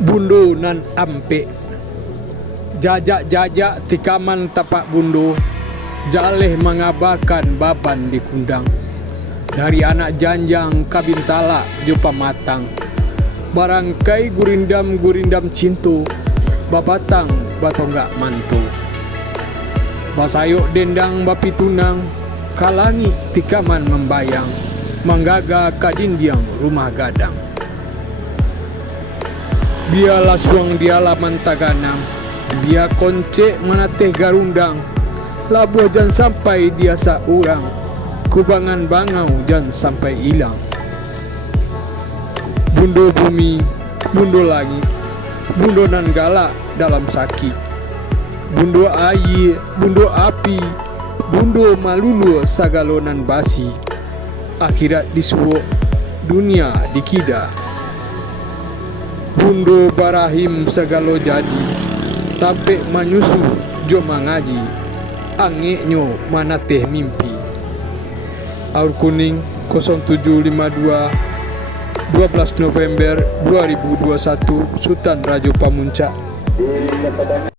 Bundo nan ampe jajak-jajak tikaman tapak bundo, jaleh mengabarkan baban di kundang. Dari anak janjang kabin talak jupa matang, barangkai gurindam cintu, babatang batonggak mantu. Basayok dendang bapi tunang, kalangi tikaman membayang, menggaga kadindiang rumah gadang. Biarlah suang dialah mantaganang, dia koncek manateh garundang, labuh jan sampai dia saurang, kubangan bangau jan sampai hilang. Bundo bumi, bundo langit, bundo nan galak dalam sakit, bundo air, bundo api, bundo malulu sagalonan basi, akhirat disuwuk, dunia dikida. Bundo barahim segalo jadi, tapek manyusu jo mangaji, angeknyo mana teh mimpi. Aur Kuning 0752 12 November 2021, Sutan Rajo Pamuncak.